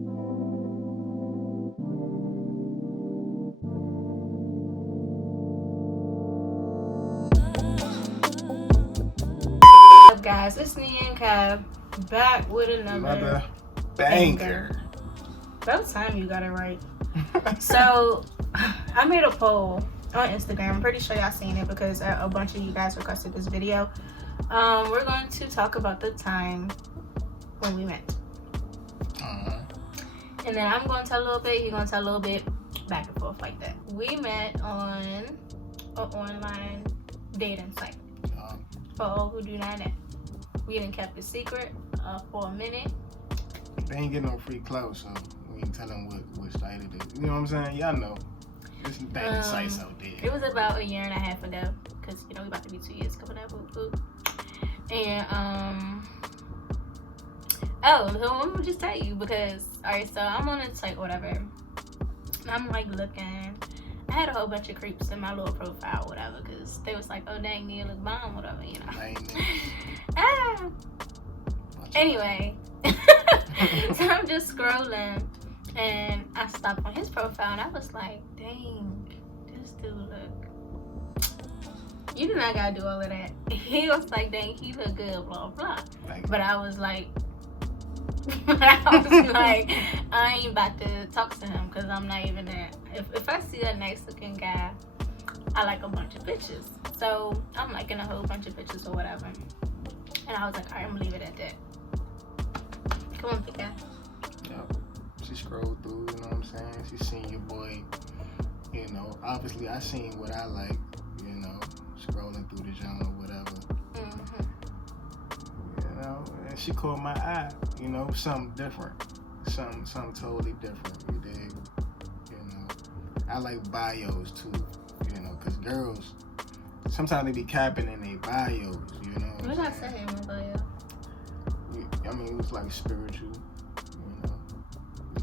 What's up, guys? It's Nia&Kai back with another banger. About time you got it right. So, I made a poll on Instagram. I'm pretty sure y'all seen it because a bunch of you guys requested this video. We're going to talk about the time when we met. And then I'm going to tell a little bit, you're going to tell a little bit, back and forth like that. We met on an online dating site. For all who do not know. We done kept it secret for a minute. They ain't getting no free clothes, so we ain't tell them what site it is. You know what I'm saying? Y'all know. There's some dating sites out there. It was about a year and a half ago. Because, we about to be 2 years coming up. And, so I'm gonna just tell you because, alright, so I'm on a site, whatever. And I'm like looking. I had a whole bunch of creeps in my little profile, whatever, because they was like, oh, dang, Nia look bomb, whatever, Anyway, so I'm just scrolling, and I stopped on his profile, and I was like, dang, this dude look, you do not gotta do all of that. He was like, dang, he look good, blah, blah. But I was like, I ain't about to talk to him because I'm not even there. If I see a nice looking guy, I like a bunch of bitches. So I'm liking a whole bunch of bitches or whatever. And I was like, alright, I'm gonna leave it at that. Come on, Pika. Yep. She scrolled through, you know what I'm saying? She seen your boy, obviously I seen what I like, scrolling through the genre or whatever. And she caught my eye, something different. Something totally different, you dig? I like bios too, because girls, sometimes they be capping in their bios, What did I say in my bio? It was like spiritual,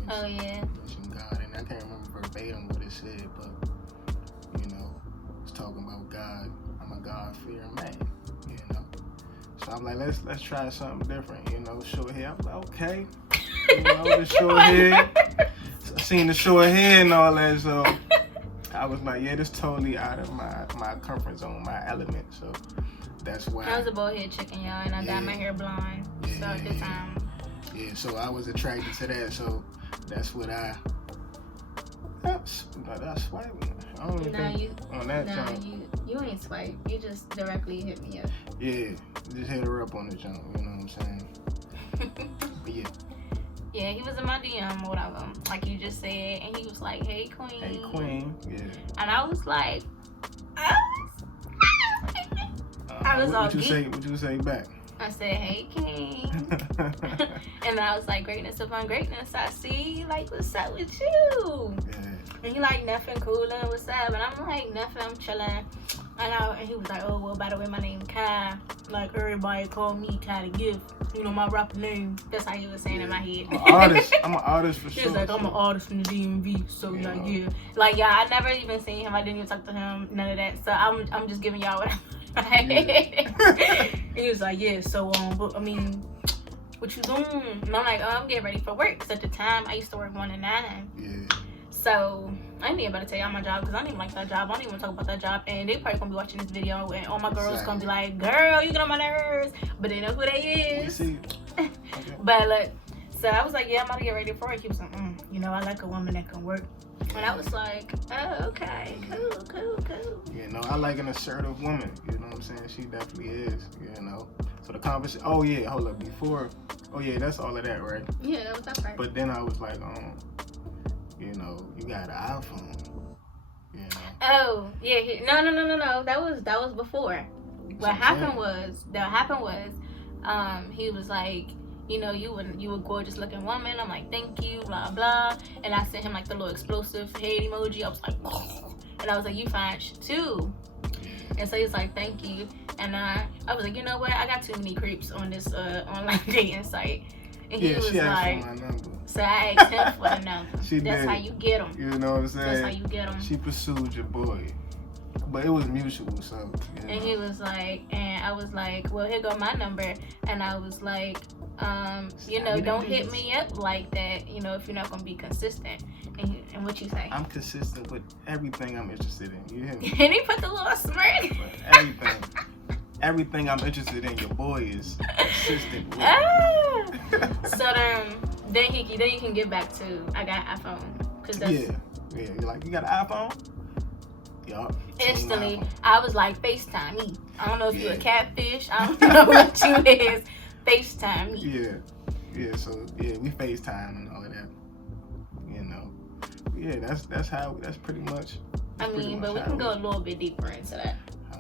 Oh, yeah. Mention God, and I can't remember verbatim what it said, but, it's talking about God. I'm a God-fearing man, So I'm like, let's try something different, short hair. I'm like, okay, the short hair. I seen the short hair and all that, so I was like, yeah, this totally out of my comfort zone, my element. So that's why. I was a bowhead chicken, y'all, and I dyed my hair blonde. So at the time. Yeah, so I was attracted to that. So that's what that's swiping. I don't even think on that jump. You ain't swipe. You just directly hit me up. Yeah, just hit her up on the jump. You know what I'm saying? But yeah. Yeah, he was in my DM or whatever, like you just said, and he was like, "Hey, queen." Hey, queen. Yeah. And I was like, What you say back? I said, "Hey, king." And I was like, "Greatness upon greatness. I see. Like, what's up with you?" Yeah. And he like, "Nothing, coolin'. What's up?" And I'm like, "Nothing. I'm chilling." And he was like, "Oh, well, by the way, my name Kai. Like, everybody call me Kai the Gift. My rapper name." That's how he was saying in my head. I'm an artist for sure. He was like, "I'm an artist from the DMV." So, I never even seen him. I didn't even talk to him. None of that. So, I'm just giving y'all what He was like, "Yeah, so, what you doing?" And I'm like, "Oh, I'm getting ready for work." Because at the time, I used to work 1 to 9. Yeah. So, I ain't even about to tell y'all my job because I don't even like that job. I don't even talk about that job. And they probably gonna be watching this video and all my girls gonna be like, "Girl, you get on my nerves." But they know who they is. Okay. But look, so I was like, "Yeah, I'm about to get ready for work." He was like, "I like a woman that can work." And I was like, "Oh, okay, cool. I like an assertive woman. You know what I'm saying? She definitely is. So the conversation. Oh yeah, hold up. Before. Oh yeah, that's all of that, right? Yeah, that was that part. But then I was like, you got an iPhone. Oh yeah. No. That was before. What happened was, he was like, you a gorgeous looking woman. I'm like, thank you, blah blah. And I sent him like the little explosive head emoji. I was like, oh. And I was like, you fine too. And so he's like, thank you. And I was like, you know what? I got too many creeps on this online dating site. And he was she asked like, for my number. So I asked him for the number. That's how you get them. You know what I'm saying? That's how you get them. She pursued your boy. But it was mutual, so. And he was like, and I was like, well, here go my number. And I was like, don't hit me up like that, if you're not going to be consistent. And what you say? I'm consistent with everything I'm interested in. You hear me? And he put the little smirk. Everything I'm interested in, your boy is consistent with. So then you can get back to, I got an iPhone. Cause that's, yeah. You're like, you got an iPhone? Yup. Instantly, I was like, FaceTime me. I don't know if you're a catfish. I don't know what you is. FaceTime me. Yeah. So we FaceTime and all of that. Yeah, that's pretty much. But we can go a little bit deeper into that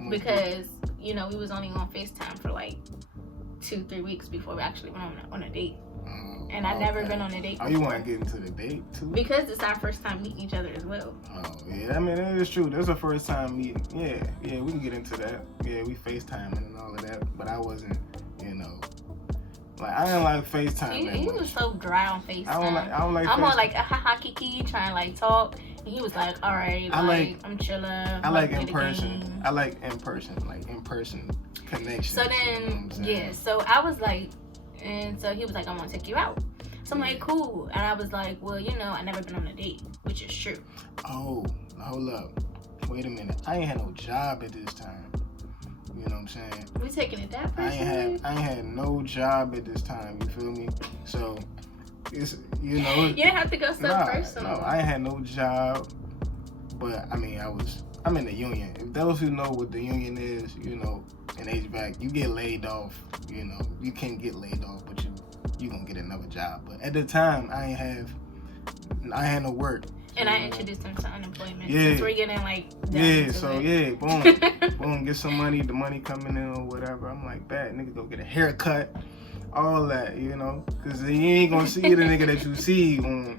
because we was only on FaceTime for like 2-3 weeks before we actually went on a date. And I've never been on a date before. Oh, you want to get into the date too? Because it's our first time meeting each other as well. Oh, yeah. I mean, that is true. That's our first time meeting. Yeah, we can get into that. Yeah, we FaceTiming and all of that. But I wasn't, like, I didn't like FaceTime He was so dry on FaceTime. I don't like I'm FaceTime. on like a ha kiki trying to like talk. And he was like, all right, I'm chilling. I like in person. I like in person connection. So then, so I was like, and so he was like, I want to take you out. So I'm like, cool. And I was like, well, I never been on a date, which is true. Oh, hold up. Wait a minute. I ain't had no job at this time. You know what I'm saying? We taking it that personally? I ain't had no job at this time. You feel me? So, it's, You didn't have to go so personal. No, I ain't had no job. But, I'm in the union. If those who know what the union is, in HVAC, you get laid off. You can't get laid off, but you gonna get another job. But at the time, I had no work. And I introduced him to unemployment. Yeah. Since we're getting Boom, get some money, the money coming in or whatever. I'm like, bad nigga, go get a haircut, all that, because you ain't gonna see the nigga that you see on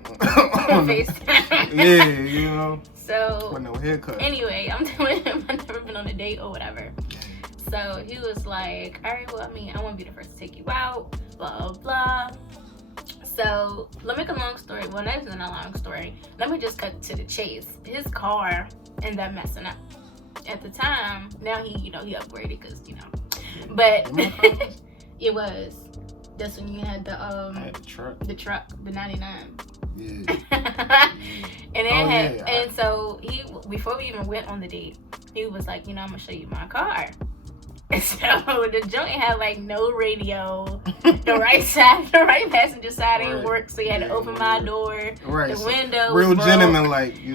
FaceTime. Yeah, So, with no haircut. Anyway, I'm telling him I've never been on a date or whatever. So he was like, all right, well, I want to be the first to take you out, blah, blah. So let me make a long story. Well, that isn't a long story. Let me just cut to the chase. His car ended up messing up. At the time, now he upgraded because, But it was. That's when you had the truck, the 99. Yeah. And so before we even went on the date, he was like, I'm gonna show you my car. And so the joint had like no radio, the right passenger side didn't work, so you had to open my door, the window real was gentleman like, So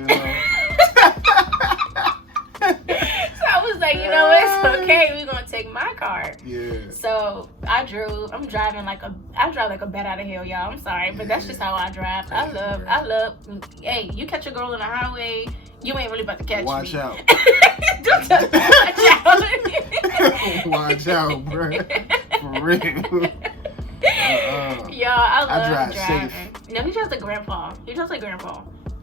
I was like, it's okay, we're gonna take my car. Yeah. So I drive like a bat out of hell, y'all. I'm sorry, but that's just how I drive. I love. Hey, you catch a girl on the highway, you ain't really about to catch me. Watch out. Watch out. Watch out, bro. For real. Yo, I love drive driving. safe. No, he drives like grandpa.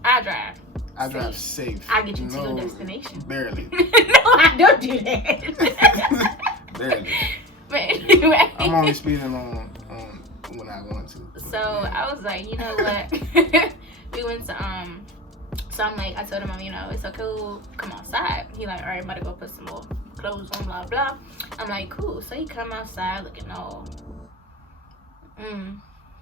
I drive. I drive safe. I get you to your destination. Barely. No, I don't do that. Barely. But anyway. I'm only speeding on when I want to. So I was like, you know what? We went to so I'm like, I told him, it's okay, cool, come outside. He like, all right, I'm about to go put some more clothes on, blah blah. I'm like, cool. So he come outside looking all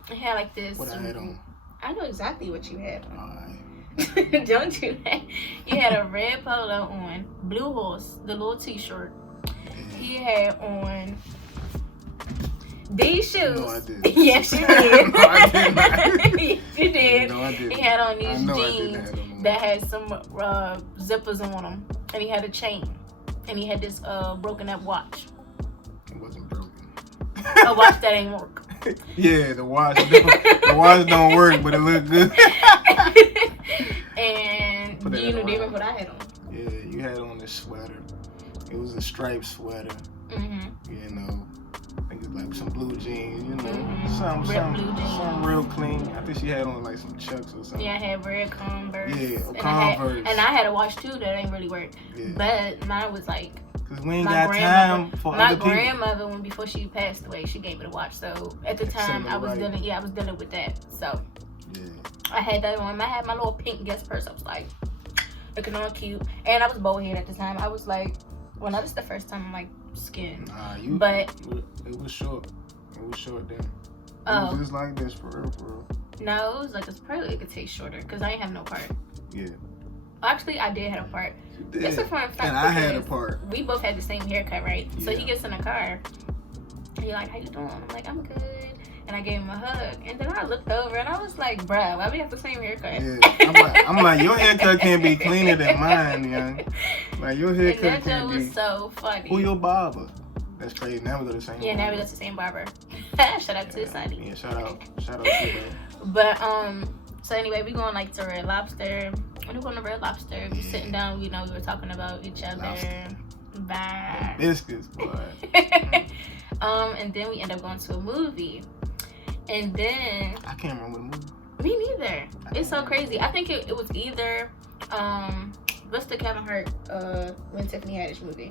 he had like this. What I had on? I know exactly what you had on. Alright. Don't do that. You had a red polo on, blue horse, the little t-shirt. He had on these shoes. No, I did. Yes, you did. No, I did not. Yes, you did. No, I didn't. He had on these jeans that that had some zippers on them, and he had a chain, and he had this broken up watch. It wasn't broken. A watch that ain't work. Yeah, the watch don't work, but it look good. And do you remember what I had on? Yeah, you had on this sweater. It was a striped sweater. Mm-hmm. I think it's like some blue jeans, Mm-hmm. something real clean. I think she had on like some Chucks or something. Yeah, I had red Converse. Yeah, Converse. And I had a watch too that ain't really work. Yeah. But mine was like, cause we ain't got time for other people. My grandmother, before she passed away, she gave me the watch. So at the time, I was dealing with that. So yeah. I had that on. I had my little pink Guess purse. I was like, looking all cute. And I was bow head at the time. I was like, well, no, this is the first time I'm like skin. But it was short. It was short then. It was just like this for real. No, it was like it's probably it could take shorter because I ain't have no part. Yeah. Actually, I did have a part. It's a fun fact. And I had a part. We both had the same haircut, right? Yeah. So he gets in the car. And he's like, how you doing? I'm like, I'm good. And I gave him a hug. And then I looked over and I was like, bruh, why we have the same haircut? Yeah. I'm like, your haircut can't be cleaner than mine, young. Like, your haircut and that can't be. Was so funny. Who your barber? That's crazy. Now we go to the same barber. Now we go to the same barber. Shout out to Sunny. Yeah, shout out to that. But, so anyway, we going like to Red Lobster. When we going to Red Lobster, we sitting down, we were talking about each other. Bye. Biscuits, boy. And then we end up going to a movie. And then I can't remember the movie. Me neither. It's so crazy. I think it was either what's the Kevin Hart when Tiffany Haddish movie?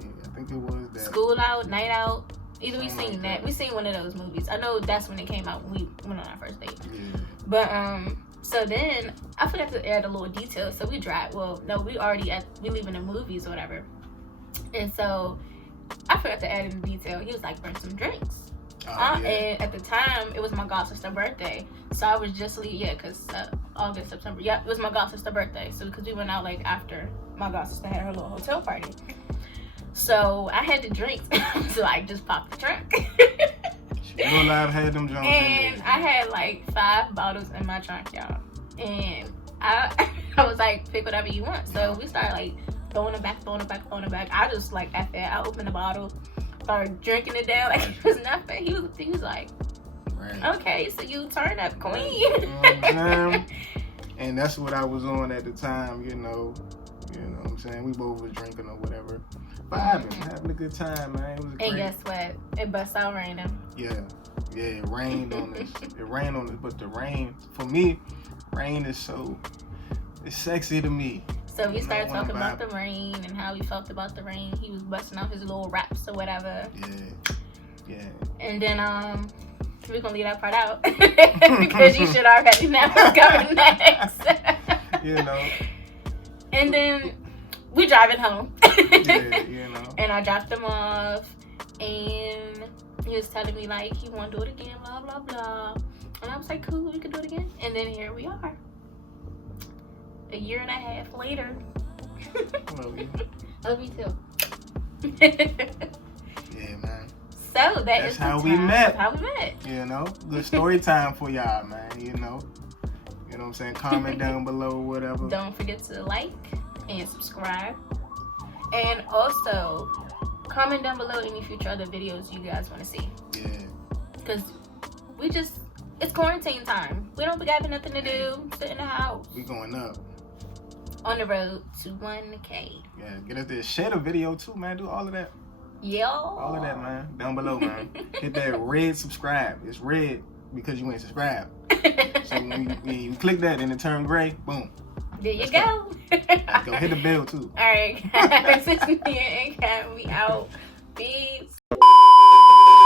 Yeah, I think it was that. School Out, Night Out. Either we seen that. We seen one of those movies. I know that's when it came out when we went on our first date. Yeah. But so then I forgot to add a little detail. So we drive. Well, no, we leaving the movies or whatever. And so I forgot to add in the detail. He was like, bring some drinks. And at the time, it was my god sister's birthday. So I was just because August, September. Yeah, it was my god sister's birthday. So because we went out like after my god sister had her little hotel party. So I had the drinks. So I just popped the trunk. Real live had them Jones. And I had like 5 bottles in my trunk, y'all. And I was like, pick whatever you want. So we started like throwing it back. I just like at that. I opened the bottle, started drinking it down like it was nothing. He was like, okay, so you turn up queen. You know what I'm saying? And that's what I was on at the time, you know what I'm saying? We both was drinking or whatever. Having a good time, man. It was great. And guess what? It bust out raining. Yeah, it rained on us. It rained on us, but the rain, for me, rain is it's sexy to me. So we started talking about the rain and how we felt about the rain. He was busting out his little raps or whatever. Yeah. And then we're gonna leave that part out because you should already know what's coming next. And then we driving home. And I dropped him off, and he was telling me like he want to do it again, blah blah blah. And I was like, cool, we can do it again. And then here we are, 1.5 years later. Love you. Love you too. Yeah, man. So that's how we met. How we met. Good story time for y'all, man. You know what I'm saying? Comment down below, whatever. Don't forget to like and subscribe. And also, comment down below any future other videos you guys want to see. Yeah. Because it's quarantine time. We don't got nothing to do. Sit in the house. We going up. On the road to 1K. Yeah, get us there. Share the video too, man. Do all of that. Yeah. All of that, man. Down below, man. Hit that red subscribe. It's red because you ain't subscribed. So when you click that and it turn gray, boom. There you go. Go hit the bell too. Alright, guys. This is Nia&Kai. We out. Peace.